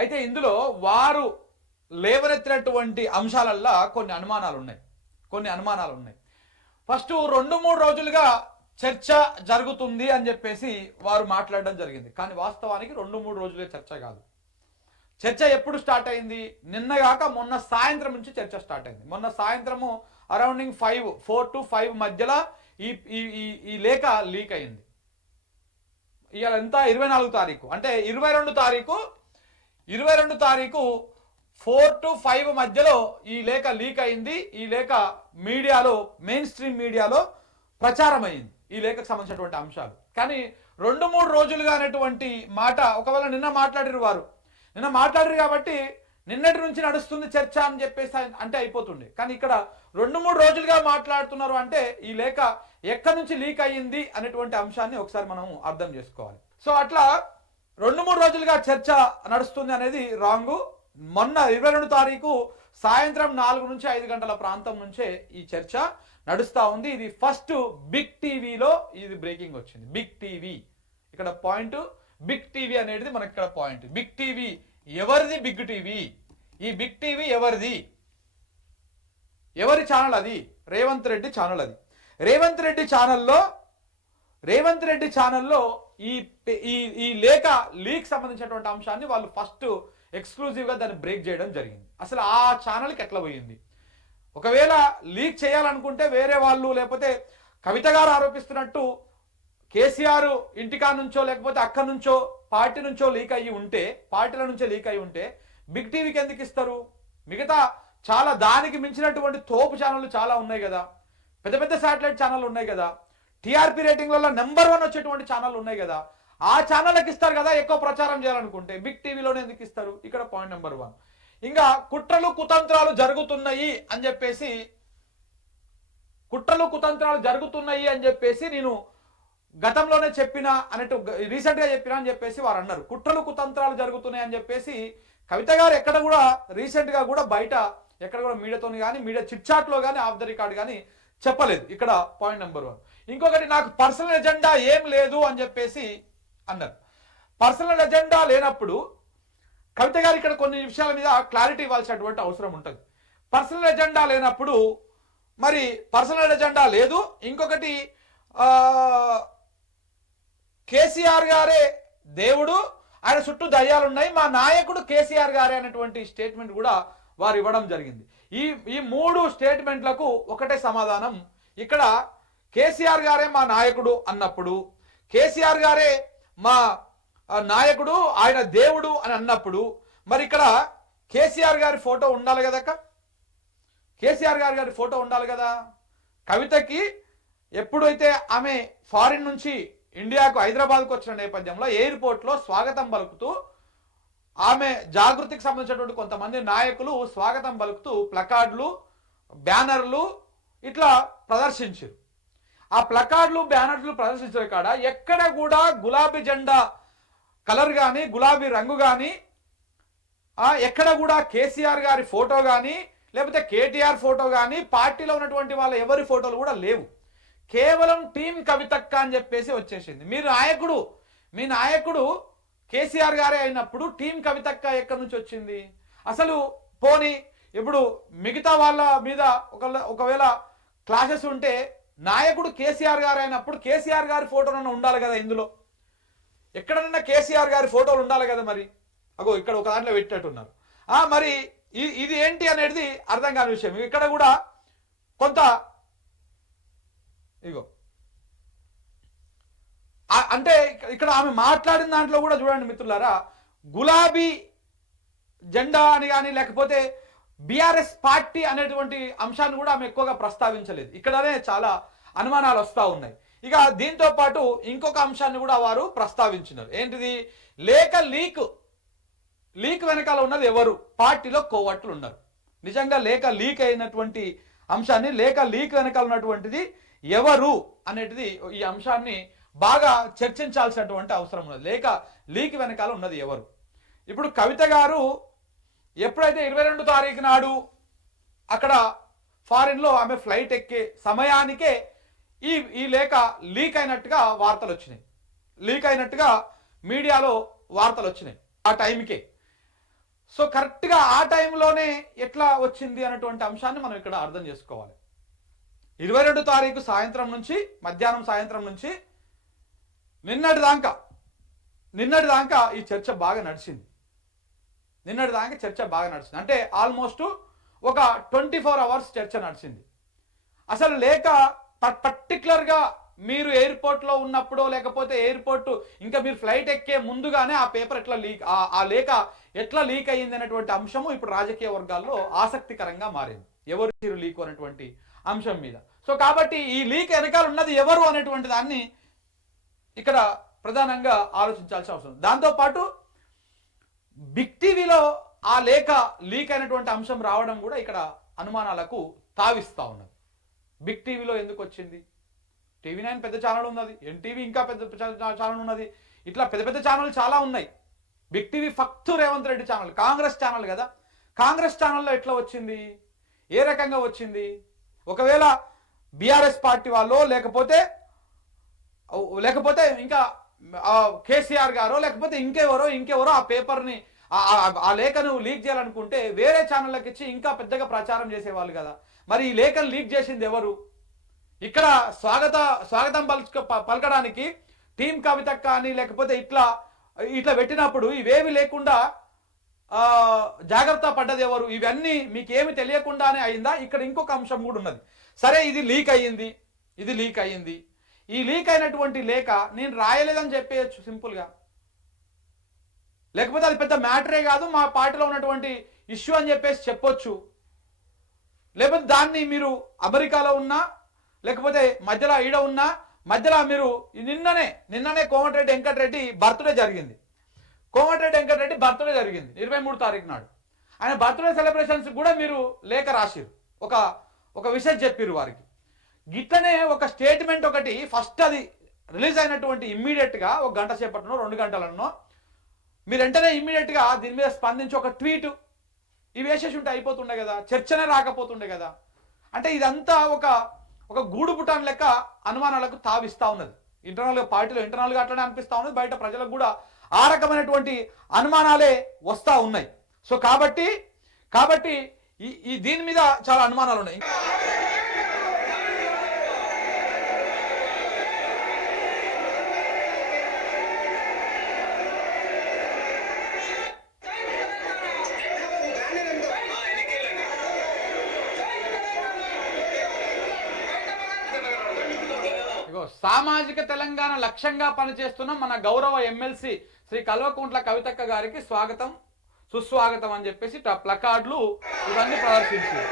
అయితే ఇందులో వారు లేవనెత్తినటువంటి అంశాలల్లో కొన్ని అనుమానాలు ఉన్నాయి. ఫస్ట్ 2-3 రోజులుగా చర్చ జరుగుతుంది అని చెప్పేసి వారు మాట్లాడడం జరిగింది. కానీ వాస్తవానికి 2-3 రోజులే చర్చ కాదు. చర్చ ఎప్పుడు స్టార్ట్ అయింది? నిన్నగాక మొన్న సాయంత్రం నుంచి చర్చ స్టార్ట్ అయింది. మొన్న సాయంత్రము అరౌండింగ్ 4 to 5 మధ్యలో ఈ లేఖ లీక్ అయింది. ఇవాళ ఎంత 24 తారీఖు, అంటే 22 తారీఖు 4 to 5 మధ్యలో ఈ లేఖ లీక్ అయింది. ఈ లేఖ మీడియాలో, మెయిన్ స్ట్రీమ్ మీడియాలో ప్రచారం అయింది ఈ లేఖకు సంబంధించినటువంటి అంశాలు. కానీ 2-3 రోజులుగా అనేటువంటి మాట, ఒకవేళ నిన్న మాట్లాడారు కాబట్టి నిన్నటి నుంచి నడుస్తుంది చర్చ అని చెప్పేసి అంటే అయిపోతుండే. కానీ ఇక్కడ 2-3 రోజులుగా మాట్లాడుతున్నారు అంటే ఈ లేఖ ఎక్కడి నుంచి లీక్ అయ్యింది అనేటువంటి అంశాన్ని ఒకసారి మనం అర్థం చేసుకోవాలి. సో అట్లా 2-3 రోజులుగా చర్చ నడుస్తుంది అనేది రాంగు. మొన్న 22 తారీఖు సాయంత్రం 4 నుంచి 5 గంటల ప్రాంతం నుంచే ఈ చర్చ నడుస్తూ ఉంది. ఇది ఫస్ట్ బిగ్ టీవీలో ఇది బ్రేకింగ్ వచ్చింది. బిగ్ టీవీ ఇక్కడ పాయింట్, బిగ్ టీవీ అనేది మనకి ఇక్కడ పాయింట్. బిగ్ టీవీ ఎవరిది? Big TV. ఈ బిగ్ టీవీ ఎవరిది? ఎవరి ఛానల్ అది? రేవంత్ రెడ్డి ఛానల్ అది. రేవంత్ రెడ్డి ఛానల్లో ఈ లేఖ లీక్ సంబంధించినటువంటి అంశాన్ని వాళ్ళు ఫస్ట్ ఎక్స్క్లూజివ్గా దాన్ని బ్రేక్ చేయడం జరిగింది. అసలు ఆ ఛానల్కి ఎట్లా పోయింది? ఒకవేళ లీక్ చేయాలనుకుంటే వేరే వాళ్ళు, లేకపోతే కవిత గారు ఆరోపిస్తున్నట్టు కేసీఆర్ ఇంటికా నుంచో లేకపోతే అక్కడి నుంచో పార్టీ నుంచో లీక్ అయ్యి ఉంటే, పార్టీల నుంచే లీక్ అయ్యి ఉంటే బిగ్ టీవీకి ఎందుకు ఇస్తారు? మిగతా చాలా దానికి మించినటువంటి తోపు ఛానళ్ళు చాలా ఉన్నాయి కదా, పెద్ద పెద్ద శాటిలైట్ ఛానళ్ళు ఉన్నాయి కదా, టీఆర్పీ రేటింగ్లలో నెంబర్ 1 వచ్చేటువంటి ఛానళ్ళు ఉన్నాయి కదా, ఆ ఛానళ్ళకి ఇస్తారు కదా ఎక్కువ ప్రచారం చేయాలనుకుంటే. బిగ్ టీవీలోనే ఎందుకు ఇస్తారు? ఇక్కడ పాయింట్ నెంబర్ 1. ఇంకా కుట్రలు కుతంత్రాలు జరుగుతున్నాయి అని చెప్పేసి నేను గతంలోనే చెప్పినా అన్నట్టు, రీసెంట్గా చెప్పినా అని చెప్పేసి వారు అన్నారు. కుట్రలు కుతంత్రాలు జరుగుతున్నాయి అని చెప్పేసి కవిత గారు ఎక్కడ కూడా రీసెంట్గా కూడా బయట ఎక్కడ కూడా మీడియాతో కానీ, మీడియా చిట్చాట్లో కానీ, ఆఫ్ ద రికార్డ్ కానీ చెప్పలేదు. ఇక్కడ పాయింట్ నెంబర్ 1. ఇంకొకటి, నాకు పర్సనల్ ఎజెండా ఏం లేదు అని చెప్పేసి అన్నారు. పర్సనల్ ఎజెండా లేనప్పుడు కవిత గారు ఇక్కడ కొన్ని విషయాల మీద క్లారిటీ ఇవ్వాల్సినటువంటి అవసరం ఉంటుంది. పర్సనల్ ఎజెండా లేనప్పుడు మరి పర్సనల్ ఎజెండా లేదు. ఇంకొకటి, కేసీఆర్ గారే దేవుడు, ఆయన చుట్టూ దయ్యాలున్నాయి, మా నాయకుడు కేసీఆర్ గారే అనేటువంటి స్టేట్మెంట్ కూడా వారు ఇవ్వడం జరిగింది. ఈ 3 స్టేట్మెంట్లకు ఒకటే సమాధానం. ఇక్కడ కేసీఆర్ గారే మా నాయకుడు అన్నప్పుడు, కేసీఆర్ గారే మా నాయకుడు, ఆయన దేవుడు అని అన్నప్పుడు, మరి ఇక్కడ కేసీఆర్ గారి ఫోటో ఉండాలి కదక్క, కేసీఆర్ గారి ఫోటో ఉండాలి కదా. కవితకి ఎప్పుడైతే ఆమె ఫారిన్ నుంచి ఇండియాకు, హైదరాబాద్కు వచ్చిన నేపథ్యంలో ఎయిర్పోర్ట్లో స్వాగతం పలుకుతూ ఆమె జాగృతికి సంబంధించినటువంటి కొంతమంది నాయకులు స్వాగతం పలుకుతూ ప్లకార్డులు, బ్యానర్లు ఇట్లా ప్రదర్శించారు. ఆ ప్లకార్డులు, బ్యానర్లు ప్రదర్శించిన కాడ ఎక్కడ కూడా గులాబీ జెండా కలర్ కానీ, గులాబీ రంగు కానీ, ఎక్కడ కూడా కేసీఆర్ గారి ఫోటో కానీ, లేకపోతే కేటీఆర్ ఫోటో కానీ, పార్టీలో ఉన్నటువంటి వాళ్ళ ఎవరి ఫోటోలు కూడా లేవు. కేవలం టీం కవితక్క అని చెప్పేసి వచ్చేసింది. మీ నాయకుడు కేసీఆర్ గారే అయినప్పుడు టీం కవితక్క ఎక్కడి నుంచి వచ్చింది? అసలు పోనీ ఇప్పుడు మిగతా వాళ్ళ మీద ఒకవేళ క్లాసెస్ ఉంటే నాయకుడు కేసీఆర్ గారు అయినప్పుడు కేసీఆర్ గారి ఫోటోనన్నా ఉండాలి కదా, ఇందులో ఎక్కడన్నా కేసీఆర్ గారి ఫోటోలు ఉండాలి కదా. మరి అగో ఇక్కడ ఒక దాంట్లో పెట్టేట్టున్నారు. మరి ఇది ఏంటి అనేది అర్థం కాని విషయం. ఇక్కడ కూడా కొంత ఇగో అంటే ఇక్కడ ఆమె మాట్లాడిన దాంట్లో కూడా చూడండి మిత్రులారా, గులాబీ జెండా అని కానీ, లేకపోతే బీఆర్ఎస్ పార్టీ అనేటువంటి అంశాన్ని కూడా ఆమె ఎక్కువగా ప్రస్తావించలేదు. ఇక్కడనే చాలా అనుమానాలు వస్తూ ఉన్నాయి. ఇక దీంతో పాటు ఇంకొక అంశాన్ని కూడా వారు ప్రస్తావించినారు. ఏంటిది? లేఖ లీక్ వెనకాల ఉన్నది ఎవరు? పార్టీలో కోవట్లు ఉన్నారు. నిజంగా లేఖ లీక్ అయినటువంటి అంశాన్ని, లేఖ లీక్ వెనకాల ఉన్నటువంటిది ఎవరు అనేది ఈ అంశాన్ని బాగా చర్చించాల్సినటువంటి అవసరం ఉన్నది. లేఖ లీక్ వెనకాల ఉన్నది ఎవరు? ఇప్పుడు కవిత గారు ఎప్పుడైతే 22 తారీఖు నాడు అక్కడ ఫారిన్లో ఆమె ఫ్లైట్ ఎక్కే సమయానికే ఈ లేఖ లీక్ అయినట్టుగా వార్తలు వచ్చినాయి, లీక్ అయినట్టుగా మీడియాలో వార్తలు వచ్చినాయి. ఆ టైంకే సో కరెక్ట్గా ఆ టైంలోనే ఎట్లా వచ్చింది అనేటువంటి అంశాన్ని మనం ఇక్కడ అర్థం చేసుకోవాలి. 22 తారీఖు సాయంత్రం నుంచి మధ్యాహ్నం సాయంత్రం నుంచి నిన్నటి దాకా ఈ చర్చ బాగా నడిచింది. అంటే ఆల్మోస్ట్ ఒక 24 అవర్స్ చర్చ నడిచింది. అసలు లేక పర్టికులర్గా మీరు ఎయిర్పోర్ట్లో ఉన్నప్పుడో లేకపోతే ఎయిర్పోర్ట్ ఇంకా మీరు ఫ్లైట్ ఎక్కే ముందుగానే ఆ పేపర్ ఎట్లా లీక్ ఆ లేఖ ఎట్లా లీక్ అయ్యింది అనేటువంటి అంశము ఇప్పుడు రాజకీయ వర్గాల్లో ఆసక్తికరంగా మారింది. ఎవరు లీక్ అనేటువంటి అంశం మీద. సో కాబట్టి ఈ లీక్ వెనకాల ఉన్నది ఎవరు అనేటువంటి దాన్ని ఇక్కడ ప్రధానంగా ఆలోచించాల్సిన అవసరం. దాంతోపాటు బిగ్ టీవీలో ఆ లేఖ లీక్ అయినటువంటి అంశం రావడం కూడా ఇక్కడ అనుమానాలకు తావిస్తూ ఉన్నది. బిగ్ టీవీలో ఎందుకు వచ్చింది? TV9 పెద్ద ఛానల్ ఉన్నది, ఎన్టీవీ ఇంకా పెద్ద ఛానల్ ఉన్నది, ఇట్లా పెద్ద పెద్ద ఛానల్ చాలా ఉన్నాయి. బిగ్ టీవీ ఫక్తు రేవంత్ రెడ్డి ఛానల్, కాంగ్రెస్ ఛానల్ కదా. కాంగ్రెస్ ఛానల్లో ఎట్లా వచ్చింది, ఏ రకంగా వచ్చింది? ఒకవేళ బీఆర్ఎస్ పార్టీ వాళ్ళు లేకపోతే ఇంకా కేసీఆర్ గారో లేకపోతే ఇంకెవరో ఆ పేపర్ని ఆ లేఖను లీక్ చేయాలనుకుంటే వేరే ఛానళ్ళకి ఇచ్చి ఇంకా పెద్దగా ప్రచారం చేసేవాళ్ళు కదా. మరి ఈ లేఖను లీక్ చేసింది ఎవరు? ఇక్కడ స్వాగతం పలకడానికి టీం కవితక్క అని లేకపోతే ఇట్లా పెట్టినప్పుడు ఇవేవి లేకుండా జాగ్రత్త పడ్డది ఎవరు? ఇవన్నీ మీకేమి తెలియకుండానే అయిందా? ఇక్కడ ఇంకొక అంశం కూడా ఉన్నది. సరే, ఇది లీక్ అయ్యింది. ఈ లీక్ అయినటువంటి లేఖ నేను రాయలేదని చెప్పేయచ్చు సింపుల్గా. లేకపోతే అది పెద్ద మ్యాటరే కాదు, మా పార్టీలో ఉన్నటువంటి ఇష్యూ అని చెప్పొచ్చు. లేకపోతే దాన్ని మీరు అమెరికాలో ఉన్నా లేకపోతే మధ్యలో ఈడ ఉన్నా మధ్యలో మీరు నిన్ననే కోమటిరెడ్డి వెంకటరెడ్డి బర్త్డే జరిగింది. 23 తారీఖు నాడు ఆయన బర్త్డే సెలబ్రేషన్స్ కూడా మీరు లేఖ రాసిరు, ఒక విషయం చెప్పిరు వారికి. గిట్లనే ఒక స్టేట్మెంట్ ఒకటి ఫస్ట్ అది రిలీజ్ అయినటువంటి ఇమ్మీడియట్గా 1 గంట సేపట్నో 2 గంటలన్నో మీరు వెంటనే ఇమ్మీడియట్గా దీని మీద స్పందించి ఒక ట్వీట్ ఇవి వేసేసి ఉంటే అయిపోతుండే కదా, చర్చనే రాకపోతుండే కదా. అంటే ఇదంతా ఒక గూడు పుటాన్ లెక్క అనుమానాలకు తావిస్తూ ఉన్నది. పార్టీలో ఇంటర్నల్గా అట్లనే అనిపిస్తూ ఉన్నది, బయట ప్రజలకు కూడా ఆ రకమైనటువంటి అనుమానాలే వస్తూ ఉన్నాయి. సో కాబట్టి ఈ దీని మీద చాలా అనుమానాలు ఉన్నాయి. సామాజిక తెలంగాణ లక్ష్యంగా పనిచేస్తున్న మన గౌరవ ఎమ్మెల్సీ శ్రీ కల్వకుంట్ల కవితక్క గారికి స్వాగతం సుస్వాగతం అని చెప్పేసి ప్లకార్డులు ఇవన్నీ ప్రదర్శించారు.